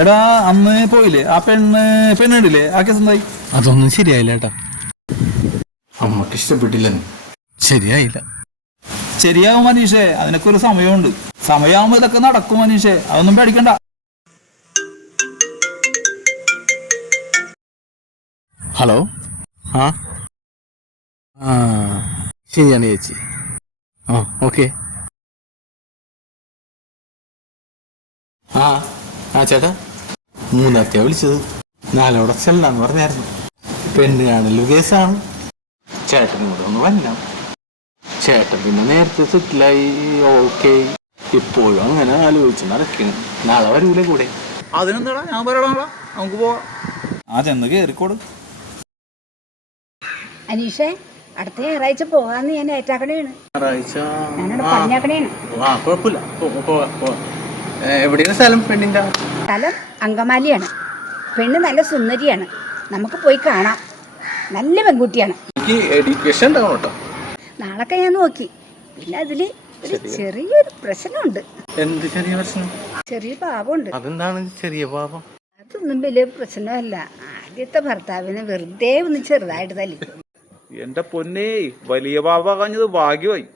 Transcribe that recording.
എടാ അന്ന് പോയില്ലേ ആ പെണ്ണിടില്ലേ ആ കേസ് എന്തായി? അതൊന്നും ശരിയായില്ല ഏട്ടാ. അമ്മക്ക് ഇഷ്ടപ്പെട്ടില്ലെന്ന്. ശരിയായില്ല. ശരിയാവും മനീഷേ, അതിനൊക്കെ ഒരു സമയമുണ്ട്. സമയമാകുമ്പോ ഇതൊക്കെ നടക്കും മനീഷേ, അതൊന്നും പേടിക്കണ്ട. ഹലോ. ആ ആ ശരിയാണ് ചേച്ചി. ആ ഓക്കെ. ആ ചേട്ടാ, മൂന്നാത്തിയാ വിളിച്ചത്. നാലോടെ ചെല്ലാന്ന് പറഞ്ഞായിരുന്നു. പെണ്ണ് കാണലൊരു കേസാണ്. ചേട്ടനും കൂടെ ഒന്ന് വരണം. ചേട്ടൻ പിന്നെ നേരത്തെ സെറ്റിലായി. ഓക്കെ, ഇപ്പോഴും അങ്ങനെ ആലോചിച്ച് നടക്കുന്നു. നാളെ വരൂലേ കൂടെ? അതിനെന്താടാ, ഞാൻ പറയടാ, നമുക്ക് പോവാം. ആ ചെന്ന് കേറിക്കോട്. അനീഷേ, അടുത്ത ഞായറാഴ്ച പോകാന്ന് ഞാൻ ഏറ്റാക്കണേണ്. ഞാനവിടെ പറഞ്ഞേക്കണേണ്. കുഴപ്പമില്ല. എവിടെയാണ് സ്ഥലം പെണ്ണിന്റെ? സ്ഥലം അങ്കമാലിയാണ്. പെണ്ണ് നല്ല സുന്ദരിയാണ്, നമുക്ക് പോയി കാണാം. നല്ല പെൺകുട്ടിയാണ്. എനിക്ക് എഡ്യൂക്കേഷൻ ഉണ്ടാവണം കേട്ടോ. നാളൊക്കെ ഞാൻ നോക്കി. പിന്നെ അതില് ഒരു ചെറിയൊരു പ്രശ്നമുണ്ട്. എന്ത് ചെറിയ പ്രശ്നം? ചെറിയ പാപമുണ്ട്. അതെന്താണ് ചെറിയ പാപം? അതൊന്നും വലിയ പ്രശ്നമല്ല. ആദ്യത്തെ ഭർത്താവിനെ വെറുതെ ഒന്ന് ചെറുതായിട്ട് തല്ലി. എന്റെ പൊന്നേ, വലിയ പാപ കാഞ്ഞത് ഭാഗ്യമായി.